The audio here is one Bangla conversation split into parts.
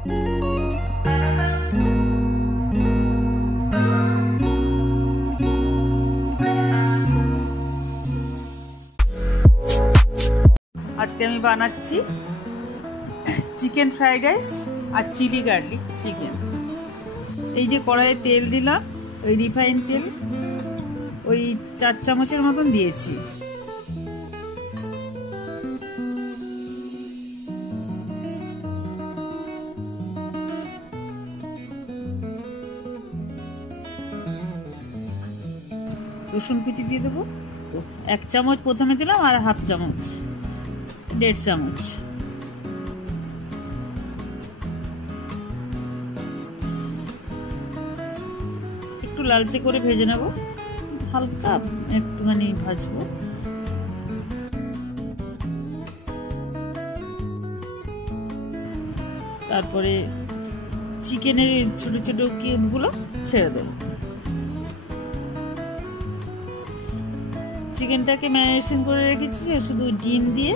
আজকে আমি বানাচ্ছি চিকেন ফ্রাইড রাইস আর চিলি গার্লিক চিকেন। এই যে কড়াইয়ে তেল দিলাম, ওই রিফাইন তেল ওই 4 চামচের মতন দিয়েছি। রসুন কুচি দিয়ে দেবো 1 চামচ প্রথমে দিলাম, আর হাফ চামচ 1.5 চামচ। একটু লালচে করে ভেজে নেব, হালকা একটুখানি ভাজবো। তারপরে চিকেনের ছোট ছোট কিউবগুলো ছেড়ে দেবো। চিকেনটাকে ম্যারিনেশন করে রেখেছি শুধু ডিম দিয়ে,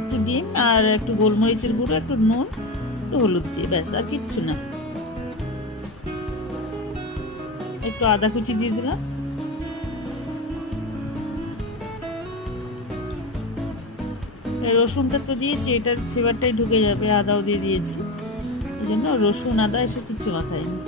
একটু ডিম আর একটু গোলমরিচের গুঁড়ো, একটু নুন, একটু হলুদ দিয়ে, ব্যাস আর কিচ্ছু না। একটু আদা কুচি দিয়ে দিলাম। রসুনটা তো দিয়েছি, এটার ফ্লেভারটাই ঢুকে যাবে, আদাও দিয়ে দিয়েছি, এই জন্য রসুন আদা এসব কিচ্ছু মাখাইনি।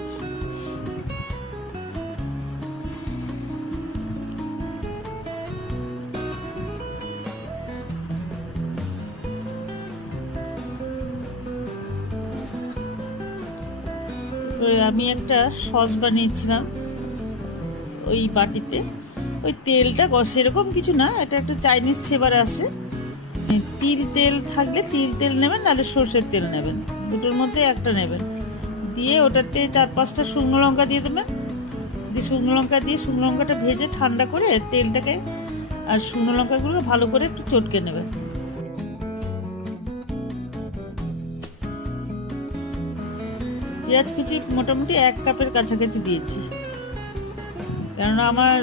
আমি একটা সস বানিয়েছিলাম ওই বাটিতে, ওই তেলটা সেরকম কিছু না, এটা একটা চাইনিজ ফ্লেভার আসে। তিল তেল থাকলে তিল তেল নেবেন, নাহলে সর্ষের তেল নেবেন, দুটোর মধ্যে একটা নেবেন। দিয়ে ওটাতে 4-5টা শুকনো লঙ্কা দিয়ে দেবেন। দিয়ে শুকনো লঙ্কা দিয়ে শুকনো লঙ্কাটা ভেজে ঠান্ডা করে তেলটাকে আর শুকনো লঙ্কাগুলোকে ভালো করে একটু চটকে নেবেন। পেঁয়াজ কুচি মোটামুটি 1 কাপের কাছাকাছি দিয়েছি, কেননা আমার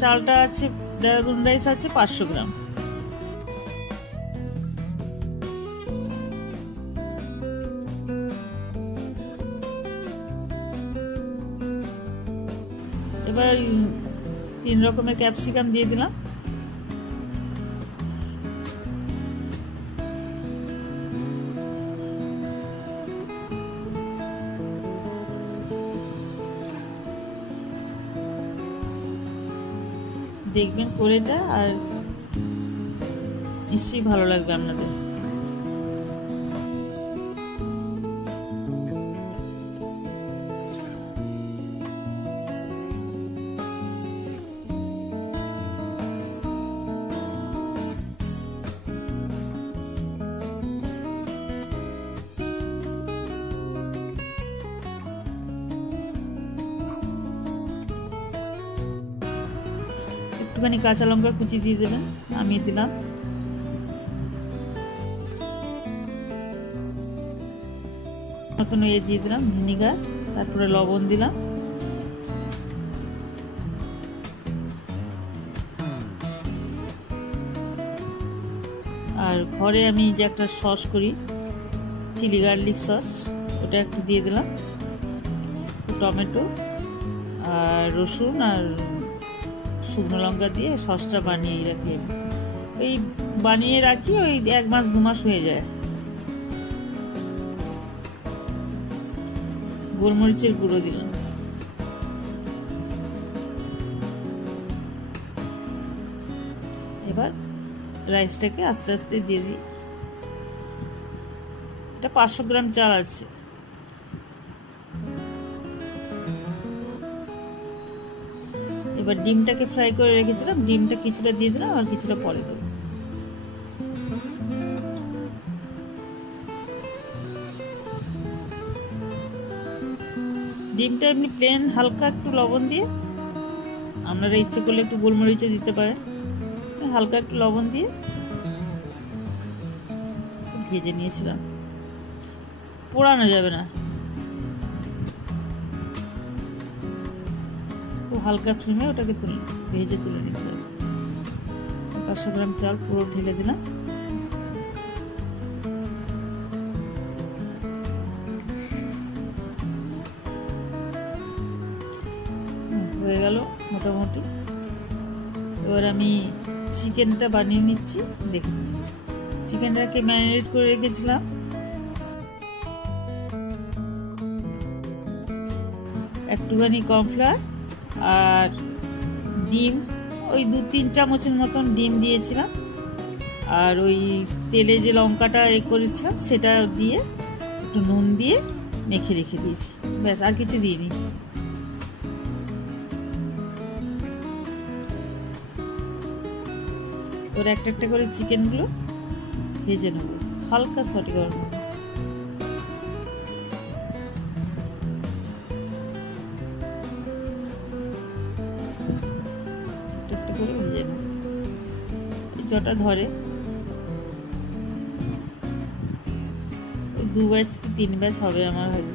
চালটা আছে, দেহরাদুন রাইস আছে 500 গ্রাম। এবার 3 রকমের ক্যাপসিকাম দিয়ে দিলাম। দেখবেন করেটা, আর নিশ্চয়ই ভালো লাগবে আপনাদের। একটুখানি কাঁচা লঙ্কা কুচি দিয়ে দেবেন, আমি দিলাম। মতন দিয়ে দিলাম ভিনিগার, তারপরে লবণ দিলাম। আর ঘরে আমি যে একটা সস করি, চিলি গার্লিক সস, ওটা একটু দিয়ে দিলাম। টমেটো আর রসুন আর শুকনো লঙ্কা দিয়ে সসটা বানিয়ে রাখি, ওই বানিয়ে রাখি, ওই 1 মাস 2 মাস হয়ে যায়। গোলমরিচের গুঁড়ো দিলাম। এবার রাইসটাকে আস্তে আস্তে দিয়ে দিই। এটা 500 গ্রাম চাল আছে। এবার ডিমটাকে ফ্রাই করে রেখেছিলাম, ডিমটা কিছুটা দিয়ে দিলাম আর কিছুটা পরে দেবো। ডিমটা এমনি প্লেন হালকা একটু লবণ দিয়ে, আপনারা ইচ্ছে করলে একটু গোলমরিচও দিতে পারেন, হালকা একটু লবণ দিয়ে ভেজে নিয়েছিলাম। পোড়ানো যাবে না, খুব হালকা ফ্লেমে ওটাকে ভেজে তুলে নিতে হবে। 500 গ্রাম চাল পুরো ঢেলে দিলাম। হয়ে গেল মোটামুটি। এবার আমি চিকেনটা বানিয়ে নিচ্ছি। দেখুন, চিকেনটাকে ম্যারিনেট করে রেখেছিলাম। একটুখানি কর্নফ্লাওয়ার আর ডিম, ওই 2-3 চামচের মতন ডিম দিয়েছিলাম, আর ওই তেলে যে লঙ্কাটা করেছিলাম সেটা দিয়ে একটু নুন দিয়ে মেখে রেখে দিয়েছি, ব্যাস, আর কিছু দিইনি। ওর একটা একটা করে চিকেনগুলো ভেজে নেবো হালকা সটি গরম। একটা করে ভেজে নেব, যটা ধরে। 2 ব্যাচ 3 ব্যাচ হবে আমার হয়তো।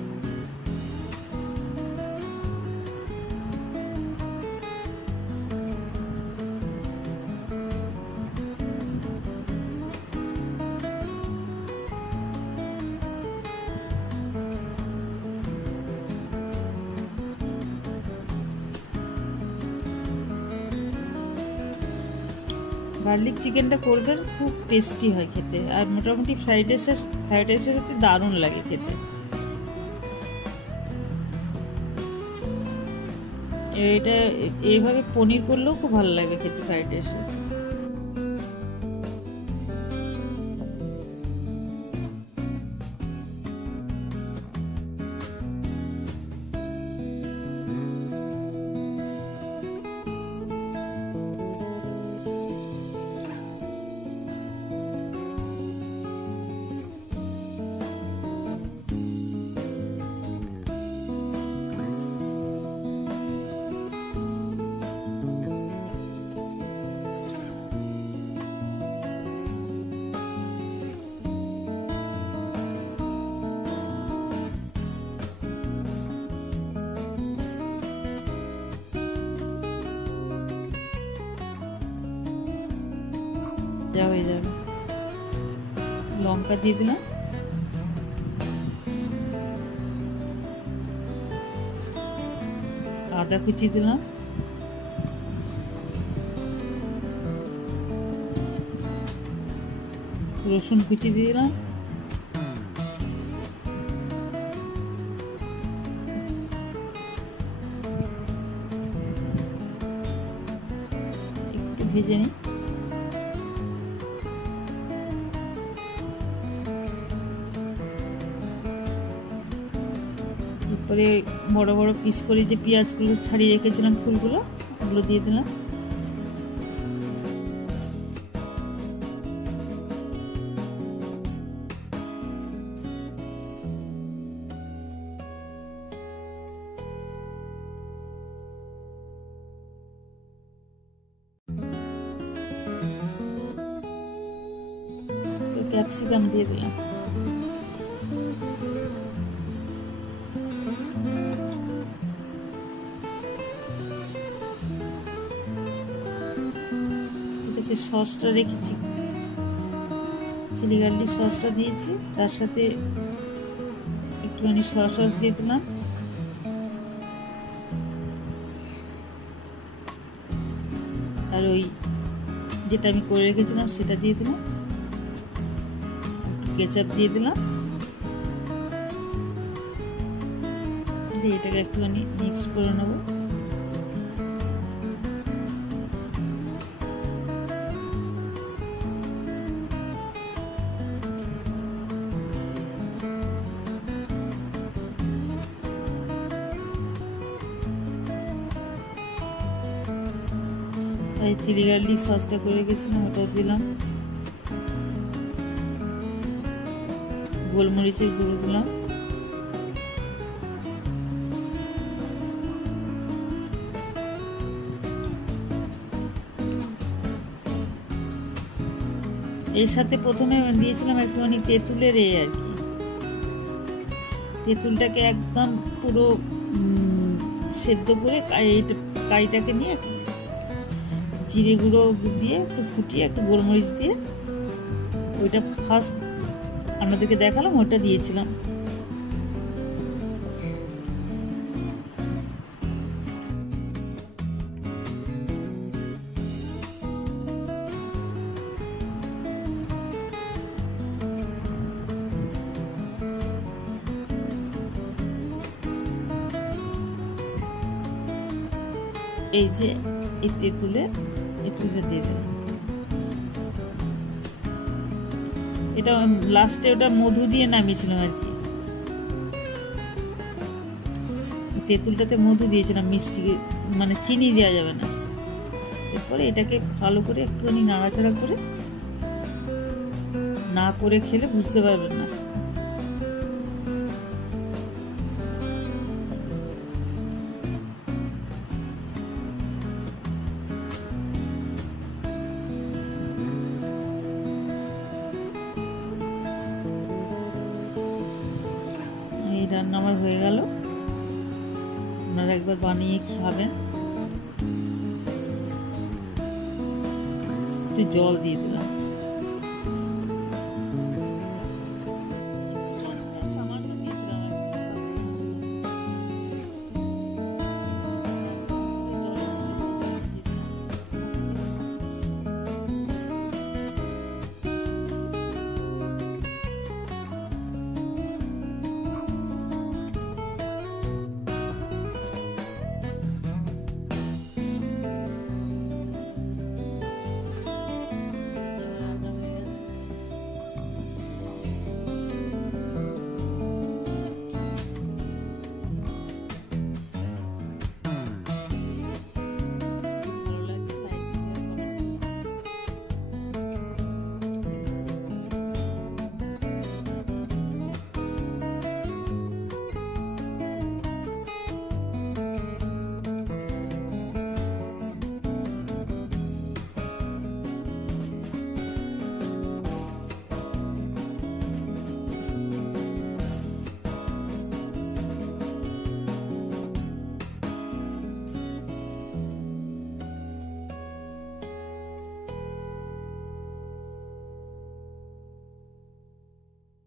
গার্লিক চিকেনটা করবেন, খুব টেস্টি হয় খেতে, আর মোটামুটি ফ্রাইড রাইসের সাথে দারুণ লাগে খেতে। এটা এইভাবে পনির করলেও খুব ভালো লাগে খেতে ফ্রাইড রাইসে। যা হয়ে যাবে, লঙ্কা দিয়ে দিলাম, আদা কুচি দিলাম, রসুন কুচি দিয়ে দিলাম, একটু ভেজে নিই। এরপরে বড় বড় পিস করে যে পেঁয়াজগুলো ছাড়িয়ে রেখেছিলাম ফুলগুলো, ওগুলো দিয়ে দিলাম। ক্যাপসিকাম দিয়ে দিলাম। এটাতে সসটা রেখেছি, চিলি গার্লিক সসটা দিয়েছি, তার সাথে একটুখানি সয়া সস দিয়ে দিলাম, আর ওই যেটা আমি করে রেখেছিলাম সেটা দিয়ে দিলাম, কেচাপ দিয়ে দিলাম, দিয়ে এটাকে একটুখানি মিক্স করে নেব। এই চিলি গার্লিক সসটা করে রেখেছিলাম ওটা দিলাম, গোলমরিচের গুঁড়ো দিলাম, এর সাথে প্রথমে দিয়েছিলাম একটুখানি তেঁতুলের আর কি, তেঁতুলটাকে একদম পুরো সেদ্ধ করে কাইটাকে নিয়ে জিরে গুঁড়ো দিয়ে একটু ফুটিয়ে একটু গোলমরিচ দিয়ে ওইটা ফার্স্ট আপনাদেরকে দেখালাম, ওইটা দিয়েছিলাম। এই যে এই তেঁতুলে একটু দিয়ে দিলাম। এটা লাস্টে ওটা মধু দিয়ে নামিয়েছিলাম আর কি, তেঁতুলটাতে মধু দিয়েছিলাম, মিষ্টি মানে চিনি দেওয়া যাবে না। এরপরে এটাকে ভালো করে একটুখানি নাড়াচাড়া করে, না করে খেলে বুঝতে পারবেন না। এই রান্না আমার হয়ে গেল, আপনারা একবার বানিয়ে খাবেন। একটু জল দিয়ে দিলাম।